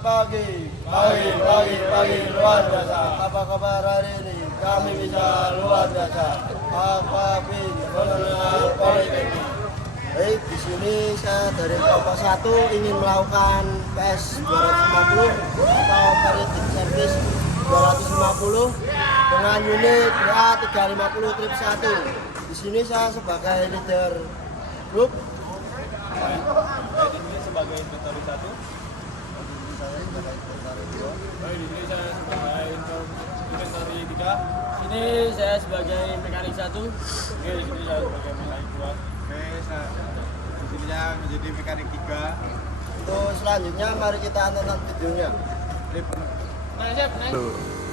Pagi luar biasa. Apa kabar hari ini? Kami bisa luar biasa. Apabila mengenal politeknik. Baik, di sini saya dari kelompok 1 ingin melakukan PS 250 atau periodic service 250 dengan unit WA 350 trip 1. Di sini saya sebagai leader grup. Ini sebagai inventaris 1. Saya sebagai inventaris 2. Baik, di sini saya sebagai inventaris 3. Ini saya sebagai mekanik 1. Oke, di sini saya sebagai mekanik 2. Oke, di sini saya menjadi mekanik 3. Untuk selanjutnya mari kita tonton videonya. Nah, Chef, naik.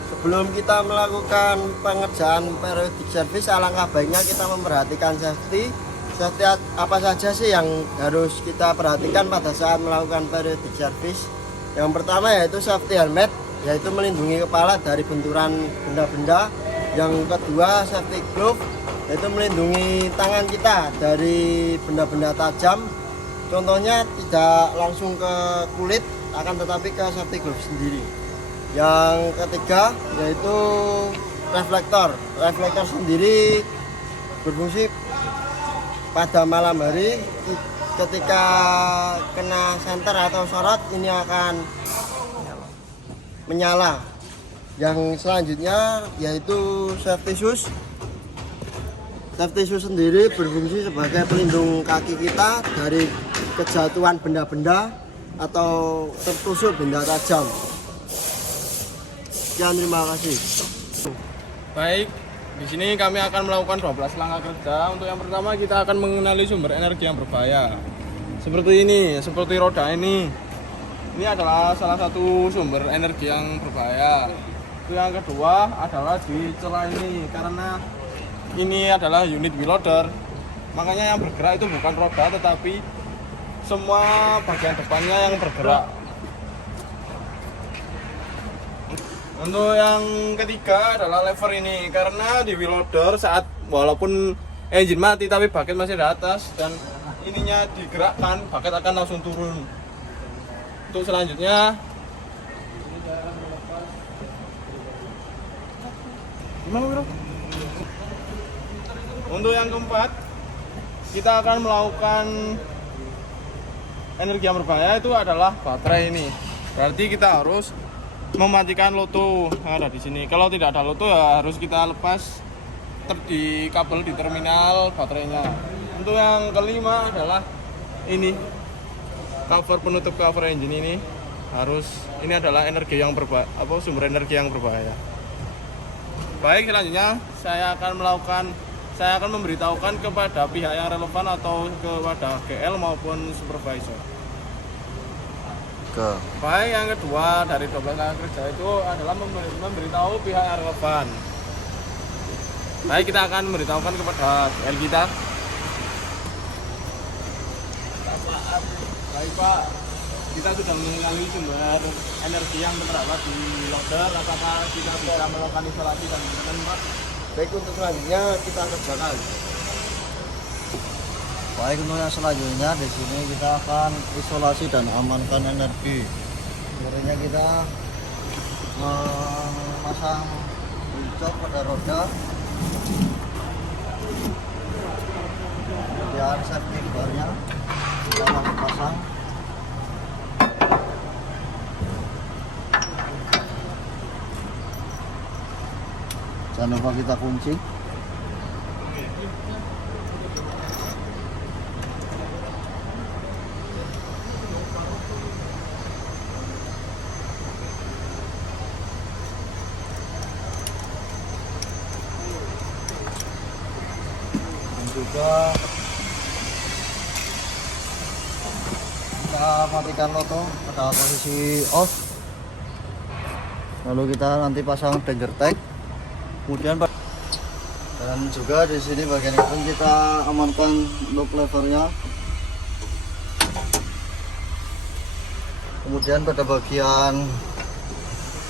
Sebelum kita melakukan pengerjaan periodic service, alangkah baiknya kita memperhatikan safety apa saja sih yang harus kita perhatikan pada saat melakukan periodic service. Yang pertama yaitu safety helmet, yaitu melindungi kepala dari benturan benda-benda. Yang kedua safety glove, yaitu melindungi tangan kita dari benda-benda tajam. Contohnya tidak langsung ke kulit, akan tetapi ke safety glove sendiri. Yang ketiga yaitu reflektor. Reflektor sendiri berfungsi pada malam hari ketika kena senter atau sorot ini akan menyala. Yang selanjutnya yaitu safety shoes. Safety shoes sendiri berfungsi sebagai pelindung kaki kita dari kejatuhan benda-benda atau tertusuk benda tajam. Sekian, terima kasih. Baik, di sini kami akan melakukan 12 langkah kerja. Untuk yang pertama kita akan mengenali sumber energi yang berbahaya. Seperti ini, seperti roda ini. Ini adalah salah satu sumber energi yang berbahaya. Itu yang kedua adalah di celah ini, karena ini adalah unit wheel loader. Makanya yang bergerak itu bukan roda tetapi semua bagian depannya yang bergerak. Untuk yang ketiga adalah lever ini, karena di wheel loader saat walaupun engine mati tapi bucket masih di atas dan ininya digerakkan, bucket akan langsung turun. Untuk selanjutnya gimana, bro? Untuk yang keempat kita akan melakukan energi yang berbahaya, itu adalah baterai ini. Berarti kita harus mematikan loto yang ada di sini. Kalau tidak ada loto ya harus kita lepas di kabel di terminal baterainya. Untuk yang kelima adalah ini cover penutup cover engine ini ini adalah energi yang sumber energi yang berbahaya. Baik, selanjutnya saya akan memberitahukan kepada pihak yang relevan atau kepada GL maupun supervisor. Baik, yang kedua dari 12 langkah kerja itu adalah memberitahu pihak yang relevan. Baik, kita akan memberitahukan kepada GL kita. Baik Pak, kita sudah mengenali sumber energi yang terdapat di loader. Apakah kita bisa melakukan isolasi dan maintenance, Pak? Baik, untuk selanjutnya kita kerjakan. Baik, untuk yang selanjutnya di sini kita akan isolasi dan amankan energi. Sebenarnya kita memasang jok pada roda, kemudian safety barnya kita masih pasang. Jangan lupa kita kunci. Juga kita matikan loto pada posisi off, lalu kita nanti pasang danger tag, kemudian dan juga di sini bagian ini kita amankan lock levernya, kemudian pada bagian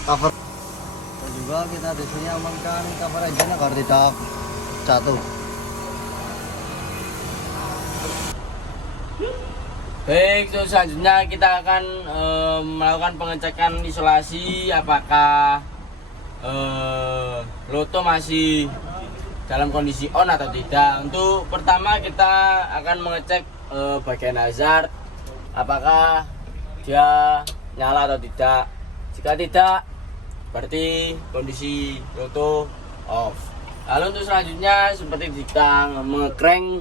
cover dan juga kita di sini amankan cover engine agar tidak jatuh. Baik, so selanjutnya kita akan melakukan pengecekan isolasi apakah loto masih dalam kondisi on atau tidak. Untuk pertama kita akan mengecek bagian hazard apakah dia nyala atau tidak. Jika tidak, berarti kondisi loto off. Lalu untuk selanjutnya seperti kita mengcrank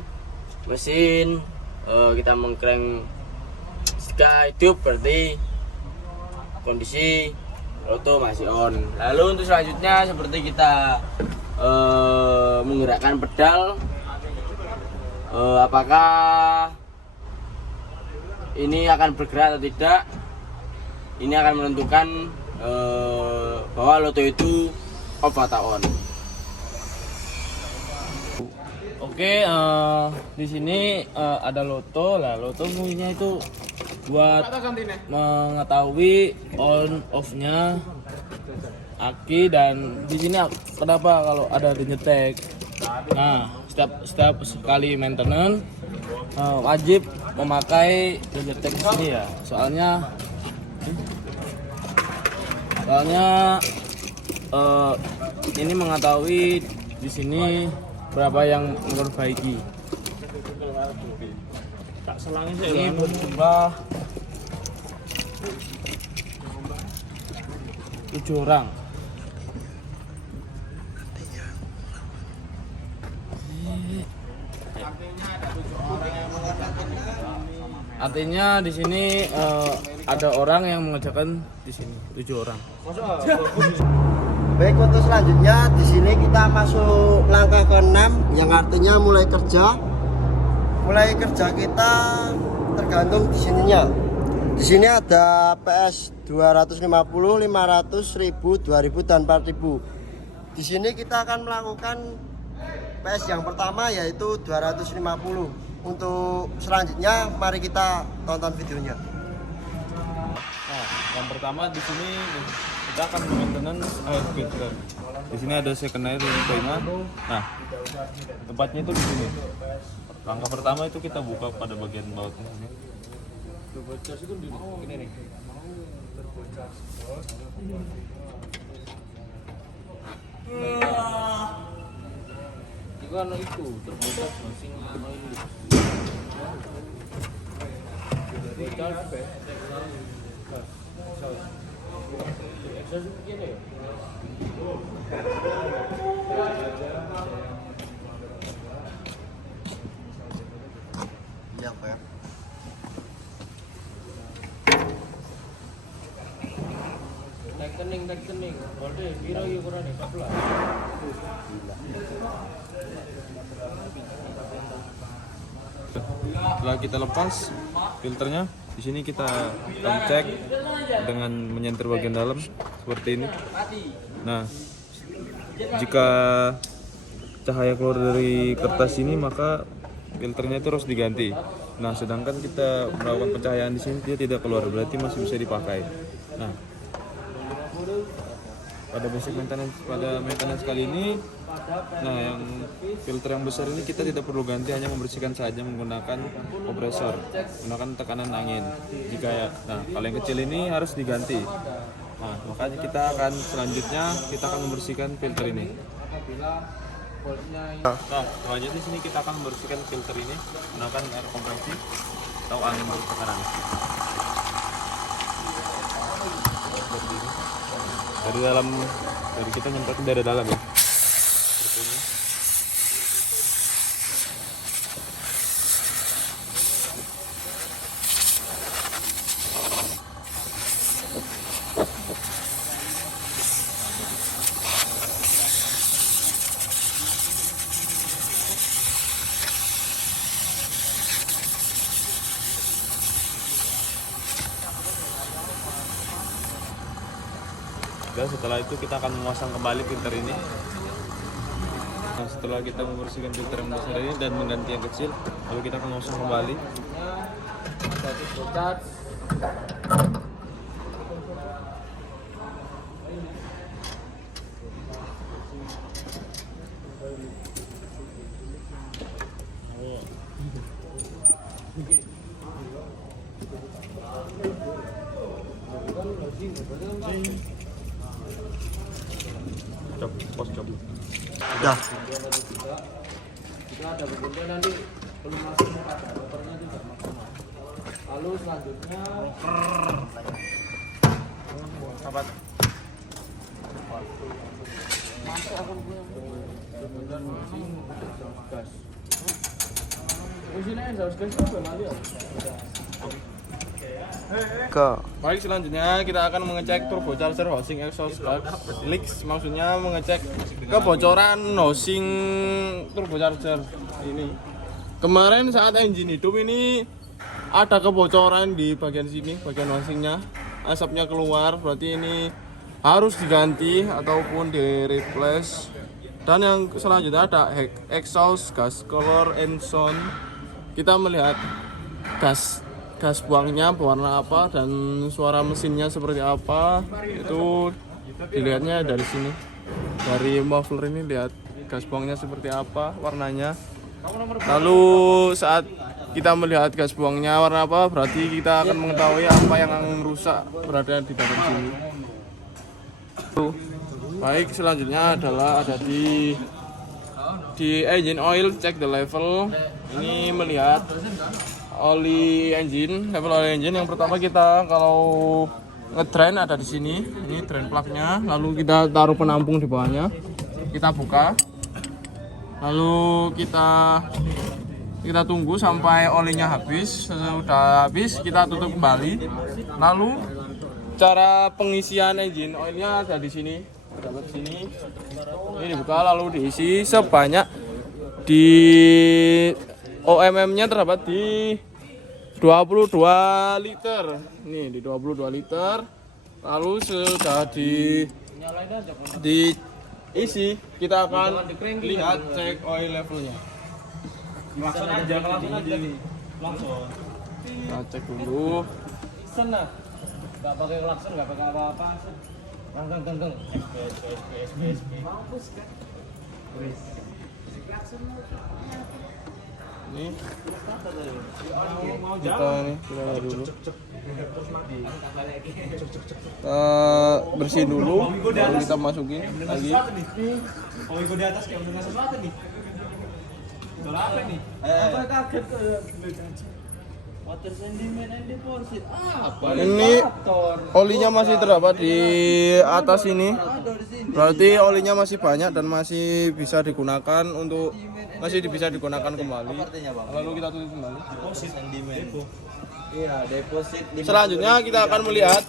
mesin, kita mengcrank jika hidup berarti kondisi loto masih on. Lalu untuk selanjutnya seperti kita menggerakkan pedal, apakah ini akan bergerak atau tidak. Ini akan menentukan bahwa loto itu off atau on. Oke, di sini ada loto. Lah, loto fungsinya itu buat mengetahui on off-nya aki, dan di sini kenapa kalau ada denyetek. Nah, setiap sekali maintenance wajib memakai denyetek di sini ya. Soalnya ini mengetahui di sini berapa yang memperbaiki. Tak selangnya ini berjumlah 7 orang. Artinya di sini ada orang yang mengerjakan di sini 7 orang. Baik, untuk selanjutnya di sini kita masuk langkah ke-6 yang artinya mulai kerja. Mulai kerja kita tergantung di sininya. Di sini ada PS 250, 500, 1000, 2000 dan 4000. Di sini kita akan melakukan PS yang pertama yaitu 250. Untuk selanjutnya mari kita tonton videonya. Nah, yang pertama di sini kita akan maintenance air filter. Di sini ada second air yang prima. Nah, tempatnya itu di sini. Langkah pertama itu kita buka pada bagian bautnya ini. Itu kan itu terbocor masing ini. Iya, Pak. Tek kening. Boleh piro yo kurang 14. Setelah kita lepas filternya, di sini kita akan cek dengan menyentir bagian dalam seperti ini. Nah, jika cahaya keluar dari kertas ini maka filternya itu harus diganti. Nah, sedangkan kita melakukan pencahayaan di sini dia tidak keluar, berarti masih bisa dipakai. Nah, pada maintenance kali ini, nah yang filter yang besar ini kita tidak perlu ganti, hanya membersihkan saja menggunakan kompresor, menggunakan tekanan angin. Kalau yang kecil ini harus diganti. Nah, makanya kita akan membersihkan filter ini. Nah, selanjutnya di sini kita akan membersihkan filter ini menggunakan air kompresi atau angin bertekanan. Dari kita nyemprotin dari dalam ya. Seperti ini. Dan setelah itu kita akan memasang kembali filter ini. Nah, setelah kita membersihkan filter yang besar ini dan mengganti yang kecil, lalu kita akan memasang kembali. Udah. Kita ada beberapa nanti belum masuk ada motornya tidak maksimal. Lalu selanjutnya sahabat masuk akan punya gas. Usinya harus gas apa nanti ya? Baik, selanjutnya kita akan mengecek turbocharger housing exhaust leaks, maksudnya mengecek kebocoran housing turbocharger ini. Kemarin saat engine hidup ini ada kebocoran di bagian sini, bagian housingnya, asapnya keluar, berarti ini harus diganti ataupun di replace. Dan yang selanjutnya ada exhaust gas color and sound. Kita melihat gas buangnya berwarna apa dan suara mesinnya seperti apa, itu dilihatnya dari sini, dari muffler ini lihat gas buangnya seperti apa warnanya. Lalu saat kita melihat gas buangnya warna apa, berarti kita akan mengetahui apa yang rusak berada di dalam sini. Baik, selanjutnya adalah ada di engine oil, check the level. Ini melihat oli engine, level oli engine. Yang pertama kita kalau ngedrain ada di sini, ini drain plug-nya. Lalu kita taruh penampung di bawahnya, kita buka. Lalu kita tunggu sampai olinya habis. Sudah habis kita tutup kembali. Lalu cara pengisian engine oilnya ada di sini, terdapat di sini. Ini dibuka lalu diisi sebanyak di OMM-nya terdapat di 22 liter. Nih di 22 liter. Lalu sudah diisi, kita akan lihat cek oil levelnya. Langsung aja nih. Langsung. Kita cek dulu. Sana. Enggak pakai klakson, enggak pakai apa-apa. Teng. Mampus kan. Wis. Ini kita lihat dulu. Kita bersihin dulu, baru kita masukin lagi. Oh, ikut di atas kayak mendengar sesuatu nih. Suara apa nih? Apa kaget water sentiment and deposit. Ini olinya masih terdapat di atas ini. Berarti olinya masih banyak dan masih bisa digunakan kembali. Lalu kita tutup kembali. Iya, deposit. Selanjutnya kita akan melihat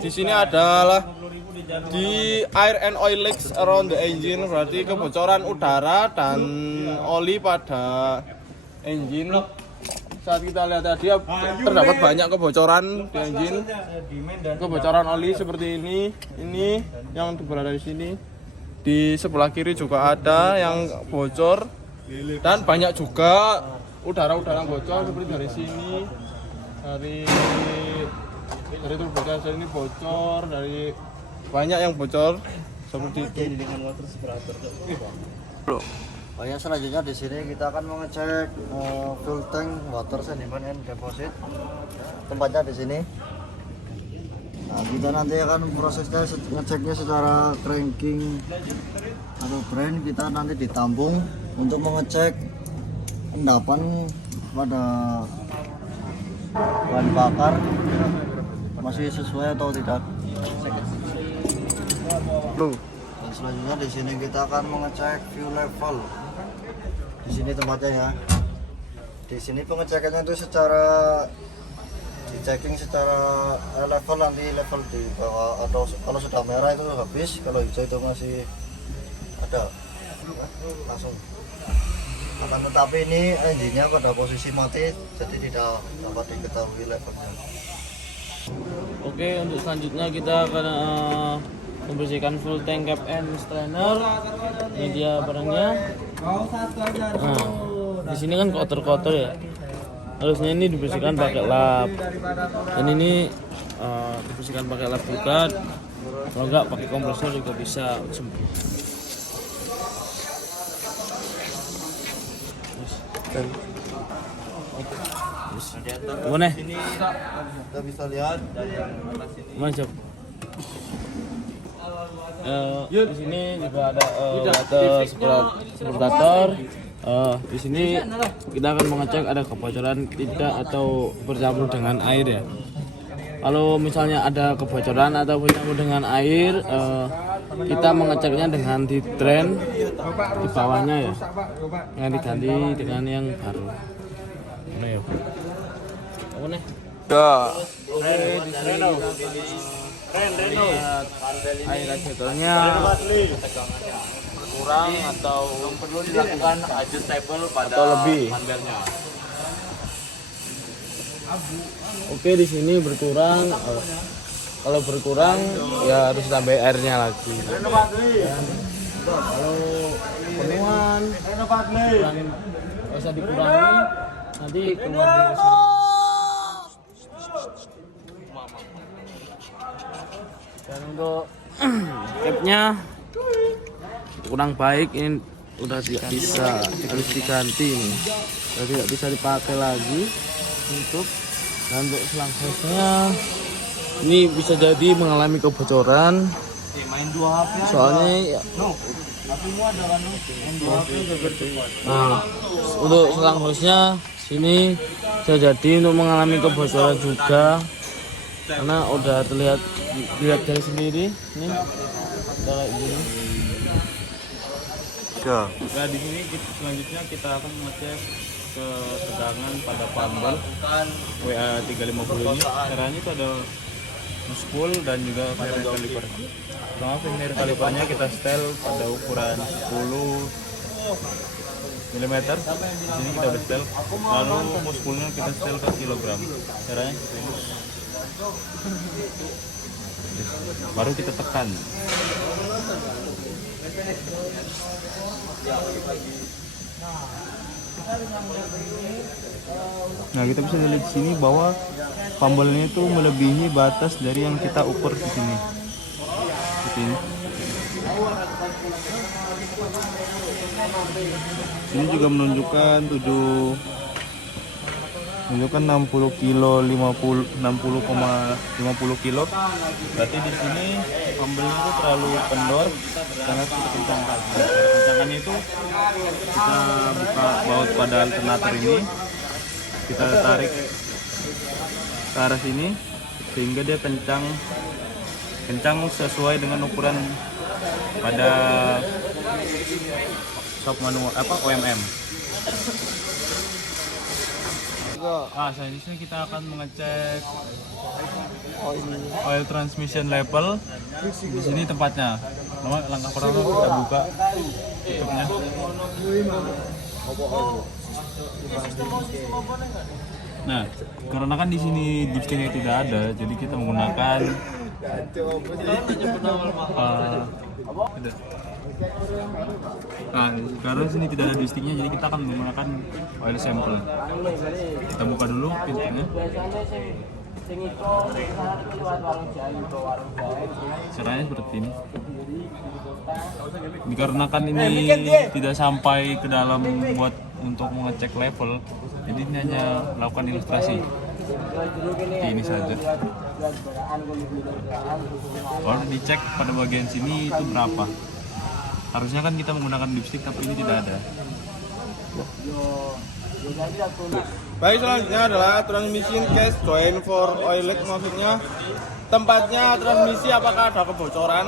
di sini adalah di air and oil leaks around the engine, berarti kebocoran udara dan oli pada engine. Saat kita lihat tadi terdapat banyak kebocoran di engine, kebocoran oli seperti ini yang berada di sini. Di sebelah kiri juga ada yang bocor dan banyak juga udara-udara bocor seperti dari sini, dari turbocharger ini bocor, dari banyak yang bocor seperti itu. Oh ya, selanjutnya di sini kita akan mengecek fuel tank water sentiment and deposit. Tempatnya di sini. Nah, kita nanti akan prosesnya ngeceknya secara cranking atau drain. Kita nanti ditampung untuk mengecek endapan pada bahan bakar masih sesuai atau tidak. Dan selanjutnya di sini kita akan mengecek fuel level. Di sini tempatnya ya. Di sini pengecekannya itu secara di-checking secara level, nanti level di bawah, atau kalau sudah merah itu habis, kalau hijau itu masih ada langsung. Akan tetapi ini engine-nya pada posisi mati, jadi tidak dapat diketahui levelnya. Oke, untuk selanjutnya kita akan membersihkan full tank cap and strainer. Ini dia barangnya. Nah, di sini kan kotor-kotor ya. Harusnya ini dibersihkan pakai lap. Dan ini dibersihkan pakai lap juga. Kalau enggak pakai kompresor juga bisa. Mana? Kita bisa lihat dari yang atas ini. Mantap. Di sini juga ada water splurtator. Di sini kita akan mengecek ada kebocoran tidak atau bercampur dengan air ya. Kalau misalnya ada kebocoran atau bercampur dengan air, kita mengeceknya dengan di drain di bawahnya ya, yang diganti dengan yang baru. Mana ya? Apa nih? Oke, di sini lihat air radiatornya kurang atau perlu dilakukan adjustable pada lebih panelnya. Oke, di sini berkurang. Kalau berkurang ya harus tambah airnya lagi. Kalau penuhan kurangin, nggak usah dikurangi, nanti keluar dari sini. Dan untuk capnya kurang baik, ini udah tidak bisa harus diganti nih, udah tidak bisa dipakai lagi untuk. Dan untuk selang hose-nya ini bisa jadi mengalami kebocoran soalnya ya. Nah, untuk selang hose-nya sini bisa jadi untuk mengalami kebocoran juga karena udah terlihat dari sendiri nih udah kayak gini. Nah, di sini selanjutnya kita akan mengecek ketegangan pada pambel WA 350 ini. Caranya itu ada spool dan juga fire caliper. Pertama, fire calipernya kita setel pada ukuran 10 mm. Di sini kita udah setel. Lalu spoolnya kita setel ke kilogram. Caranya seperti ini. Baru kita tekan. Nah, kita bisa lihat di sini bahwa pambelnya itu melebihi batas dari yang kita ukur di sini. Seperti ini. Ini juga menunjukkan 60 kilo 60,50 kilo. Berarti di sini pambelnya itu terlalu kendor, sangat kita kencangkan. Kencangannya itu kita buka baut pada alternator ini, kita tarik ke arah sini sehingga dia kencang sesuai dengan ukuran pada shop manual OMM. Selanjutnya kita akan mengecek oil transmission level. Di sini tempatnya. Langkah pertama kita buka tutupnya. Nah, karena kan di sini dipsticknya tidak ada, jadi kita menggunakan karena sini tidak ada dipsticknya, jadi kita akan menggunakan oil sample. Kita buka dulu pintunya. Caranya seperti ini. Dikarenakan ini tidak sampai ke dalam buat untuk mengecek level, jadi ini hanya melakukan ilustrasi. Ini saja. Kalau dicek pada bagian sini itu berapa? Harusnya kan kita menggunakan dipstick, tapi ini tidak ada. Baik, selanjutnya adalah transmission case joint for oil leak, maksudnya tempatnya transmisi apakah ada kebocoran.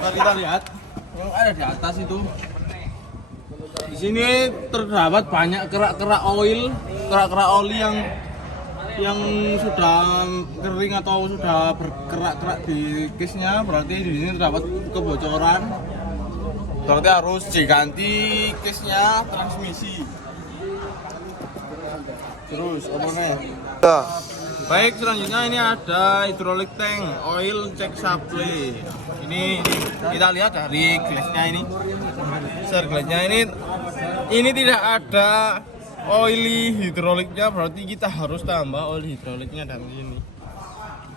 Nah, kita lihat yang ada di atas itu. Di sini terdapat banyak kerak-kerak oli yang sudah kering atau sudah berkerak-kerak di case-nya, berarti di sini terdapat kebocoran. Berarti harus diganti case-nya transmisi. Terus omongnya. Baik, selanjutnya ini ada hydraulic tank oil check supply. Ini kita lihat dari glassnya ini. Glassnya ini tidak ada oily hidroliknya, berarti kita harus tambah oil hidroliknya dari sini.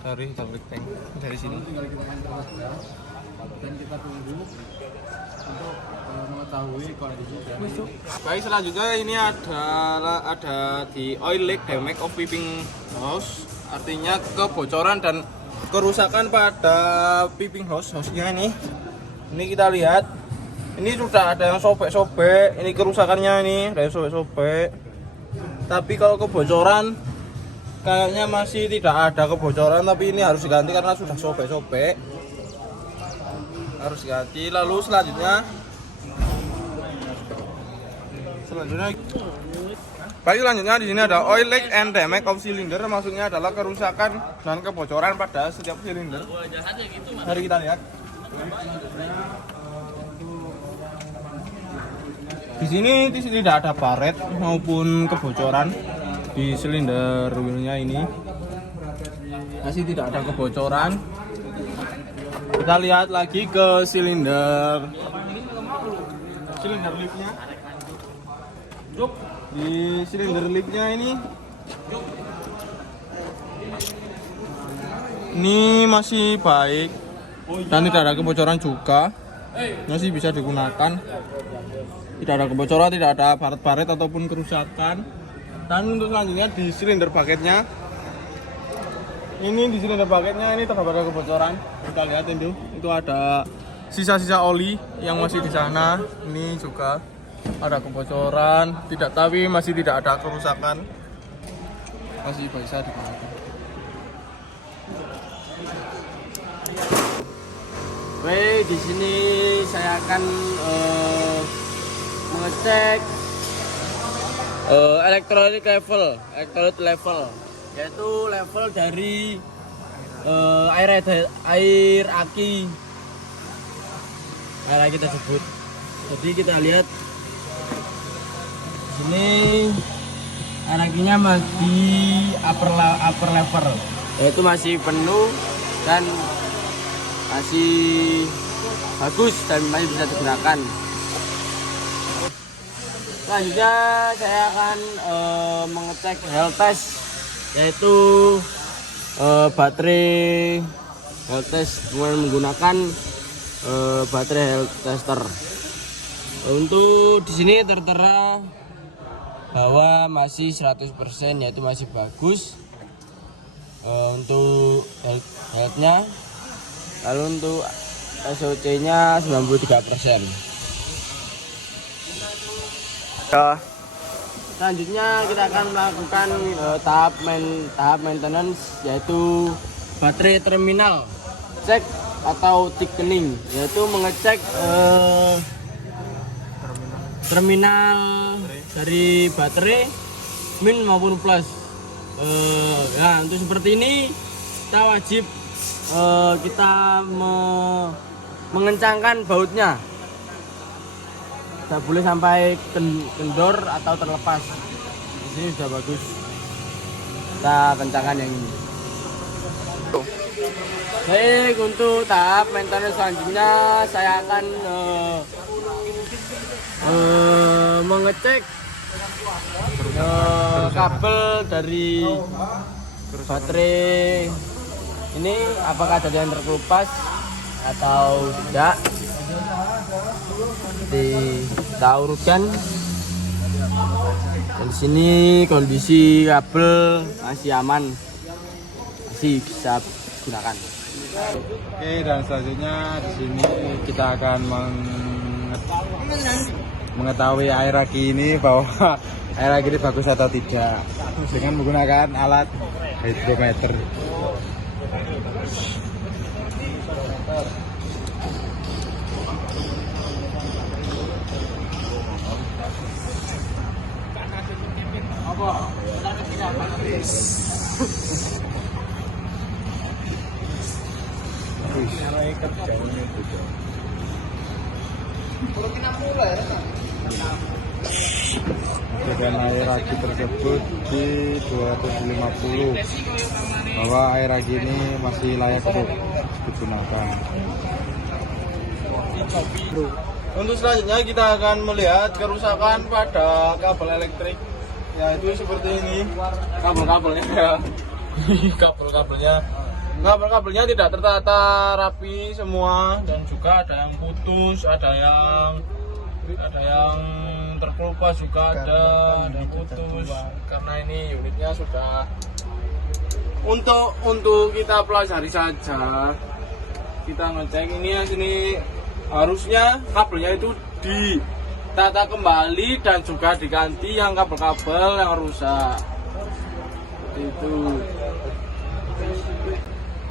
Dari hydraulic tank dari sini. Dan kita tunggu untuk mengetahui kondisinya. Baik, selanjutnya ini ada di oil leak damage of piping hose, artinya kebocoran dan kerusakan pada piping hose-nya ini. Ini kita lihat, ini sudah ada yang sobek-sobek, ini kerusakannya ini, ada yang sobek-sobek. Tapi kalau kebocoran, kayaknya masih tidak ada kebocoran, tapi ini harus diganti karena sudah sobek-sobek. Harus diganti. Lalu selanjutnya, baik selanjutnya di sini ada oil leak and damage of cylinder, maksudnya adalah kerusakan dan kebocoran pada setiap silinder. Mari kita lihat. Di sini tidak ada baret maupun kebocoran di silinder wheelnya ini. Masih tidak ada kebocoran. Kita lihat lagi ke silinder liftnya. Di silinder liftnya ini masih baik dan tidak ada kebocoran juga, masih bisa digunakan. Tidak ada kebocoran, tidak ada baret-baret ataupun kerusakan. Dan untuk selanjutnya di silinder bucketnya, ini terdapat ada kebocoran. Kita lihat itu ada sisa-sisa oli yang masih di sana. Ini juga ada kebocoran, tapi masih tidak ada kerusakan, masih bisa digunakan. Oke, di sini saya akan mengecek electrolyte level, yaitu level dari air aki tersebut. Jadi kita lihat di sini air akinya masih upper level, yaitu masih penuh dan masih bagus dan masih bisa digunakan. Selanjutnya saya akan mengecek health test, yaitu baterai health test dengan menggunakan baterai health tester. Untuk di sini tertera bahwa masih 100%, yaitu masih bagus untuk health-nya. Lalu untuk SOC-nya 93%. Selanjutnya kita akan melakukan tahap maintenance, yaitu baterai terminal cek atau thickening, yaitu mengecek terminal dari baterai min maupun plus. Nah, untuk seperti ini kita wajib mengencangkan bautnya. Tidak boleh sampai kendor atau terlepas. Di sini sudah bagus. Kita kencangkan yang ini. Baik, untuk tahap maintenance selanjutnya saya akan mengecek kabel dari baterai ini apakah ada yang terkelupas atau tidak. Kita urutkan. Dan di sini kondisi kabel masih aman, masih bisa digunakan. Oke, dan selanjutnya di sini kita akan mengetahui air aki ini bahwa air aki ini bagus atau tidak dengan menggunakan alat hidrometer. Dan air aki tersebut di 250, bahwa air aki ini masih layak untuk digunakan. Untuk selanjutnya kita akan melihat kerusakan pada kabel elektrik, yaitu seperti ini. Kabel-kabelnya tidak tertata rapi semua, dan juga ada yang putus, ada yang terkelupas juga, ada yang putus karena ini unitnya sudah untuk kita pelajari saja. Kita ngecek ini ya, sini harusnya kabelnya itu ditata kembali dan juga diganti yang kabel-kabel yang rusak. Seperti itu.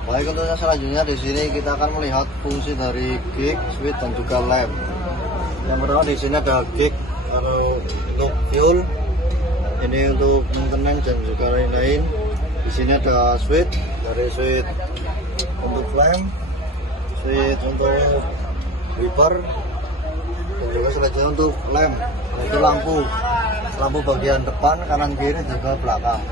Baik, untuk yang selanjutnya di sini kita akan melihat fungsi dari gig, switch dan juga lamp. Yang pertama di sini ada gig untuk fuel, ini untuk maintenance dan juga lain-lain. Di sini ada switch, dari switch untuk lamp, switch untuk wiper, dan juga selanjutnya untuk lamp, yaitu lampu bagian depan, kanan, kiri, juga belakang.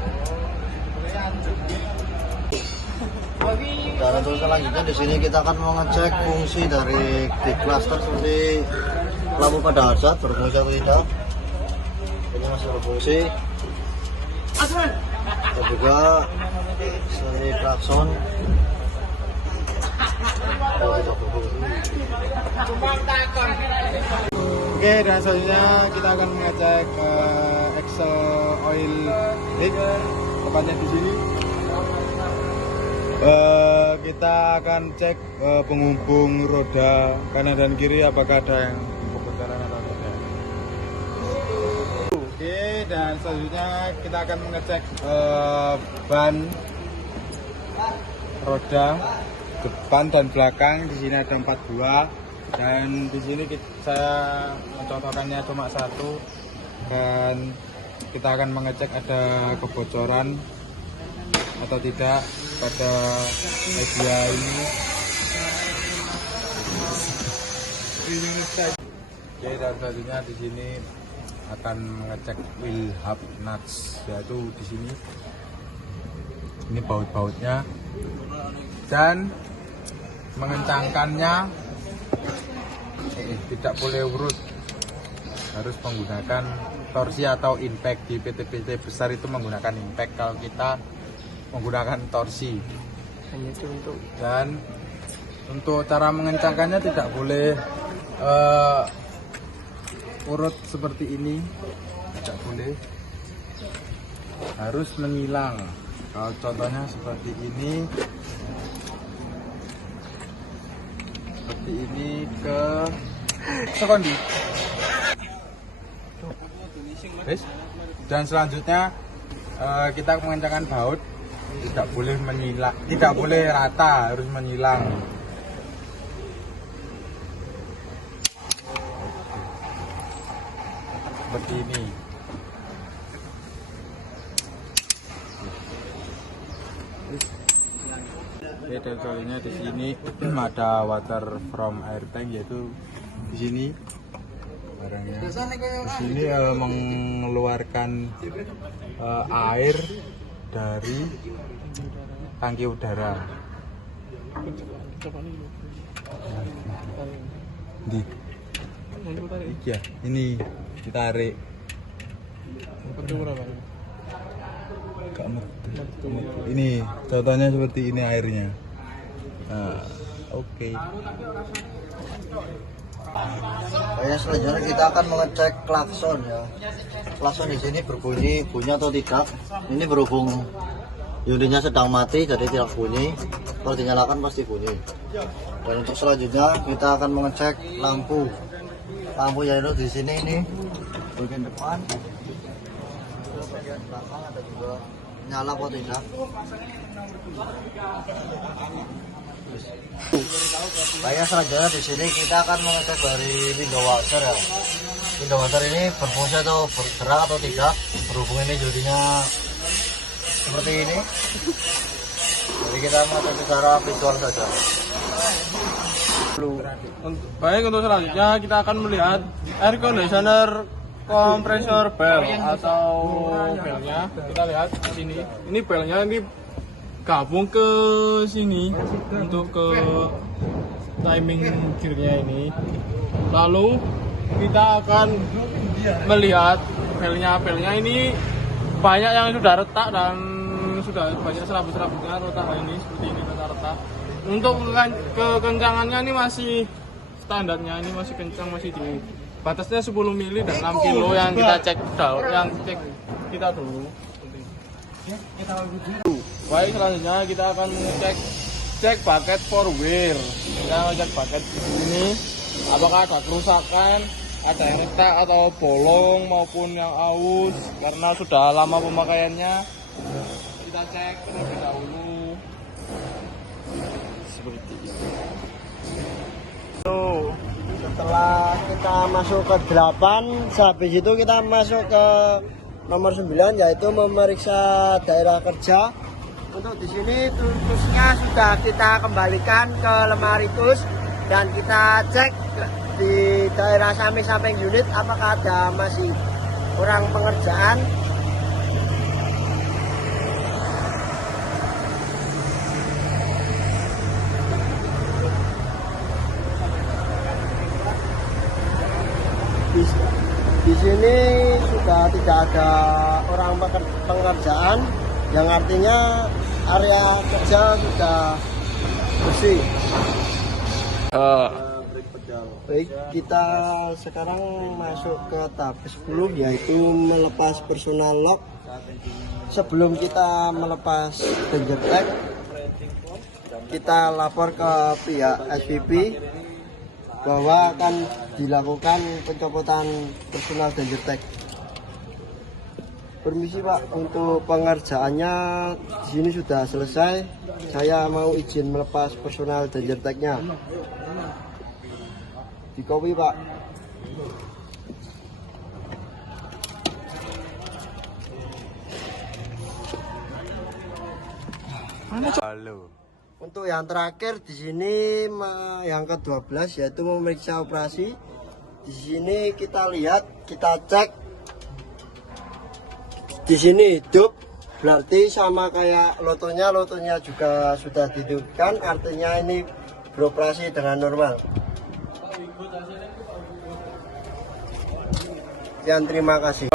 Dan untuk selanjutnya di sini kita akan mengecek fungsi dari gig cluster seperti lampu pada hazard berfungsi atau tidak. Ini masih berfungsi. Dan juga seri klakson. Oh, tidak berfungsi. Oke, dan selanjutnya kita akan mengecek axle oil leak, tepatnya di sini. Kita akan cek penghubung roda kanan dan kiri apakah ada yang kebocoran atau tidak. Oke, dan selanjutnya kita akan mengecek ban roda depan dan belakang. Di sini ada 4 buah dan di sini saya mencontohkannya cuma 1, dan kita akan mengecek ada kebocoran atau tidak pada media ini. Oke, dan selanjutnya di sini akan mengecek wheel hub nuts, yaitu di sini ini baut-bautnya, dan mengencangkannya tidak boleh urut, harus menggunakan torsi atau impact. Di PT-PT besar itu menggunakan impact, kalau kita menggunakan torsi. Dan untuk cara mengencangkannya tidak boleh urut seperti ini, tidak boleh, harus menyilang. Kalau contohnya seperti ini ke sekondi. Dan selanjutnya kita mengencangkan baut, tidak boleh menyilang, tidak boleh rata, harus menyilang. Seperti ini. Oke, dan soalnya di sini ada water from air tank, yaitu di sini barangnya. Di sini mengeluarkan air dari tangki udara. Di ya, ini ditarik. Ini contohnya seperti ini airnya. Oke. Baiknya, selanjutnya kita akan mengecek klakson ya. Klakson di sini bunyi atau tidak. Ini berhubung unitnya sedang mati, jadi tidak bunyi. Kalau dinyalakan pasti bunyi. Dan untuk selanjutnya kita akan mengecek lampu. Lampu yaitu di sini ini bagian depan, bagian belakang ada juga nyala atau tidak. Baiknya, selanjutnya di sini kita akan mengecek dari window washer ya. Window washer ini berfungsi atau bergerak atau tidak, berhubung ini jodinya seperti ini. Jadi kita mengecek secara visual saja. Baik, untuk selanjutnya kita akan melihat air conditioner kompresor bel atau belnya. Kita lihat di sini. Ini belnya ini gabung ke sini untuk ke timing gearnya ini. Lalu kita akan melihat belnya ini banyak yang sudah retak dan sudah banyak serabut-serabutnya retak ini, seperti ini retak-retak. Untuk kekencangannya ini masih standarnya, ini masih kencang, masih di batasnya 10 mili dan 6 kilo yang kita cek kita dulu. Baik, selanjutnya kita akan mengecek bucket 4 wheel. Kita ngecek bucket ini apakah ada kerusakan, ada yang retak atau bolong maupun yang aus karena sudah lama pemakaiannya. Kita cek terlebih dahulu seperti itu. Setelah kita masuk ke 8, habis itu kita masuk ke nomor 9, yaitu memeriksa daerah kerja. Untuk di sini tusnya sudah kita kembalikan ke lemari tus dan kita cek di daerah samping-samping unit apakah ada masih kurang pengerjaan. Di sini sudah tidak ada orang pengerjaan, yang artinya area kerja sudah bersih. Baik, kita sekarang masuk ke tahap 10, yaitu melepas personal lock. Sebelum kita melepas danger tag, kita lapor ke pihak SPP bahwa akan dilakukan pencopotan personal danger tag. Permisi Pak, untuk pengerjaannya di sini sudah selesai. Saya mau izin melepas personal danger tag-nya. Di copy Pak. Untuk yang terakhir di sini yang ke-12, yaitu memeriksa operasi. Di sini kita lihat, kita cek. Di sini hidup, berarti sama kayak lotonya juga sudah dihidupkan, artinya ini beroperasi dengan normal. Sekian, terima kasih.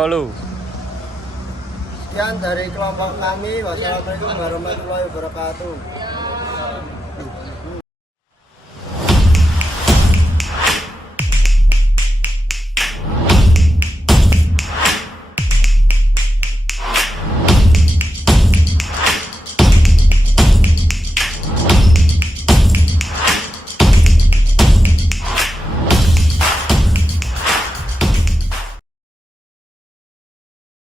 Sekian dari kelompok kami. Wassalamualaikum warahmatullahi wabarakatuh.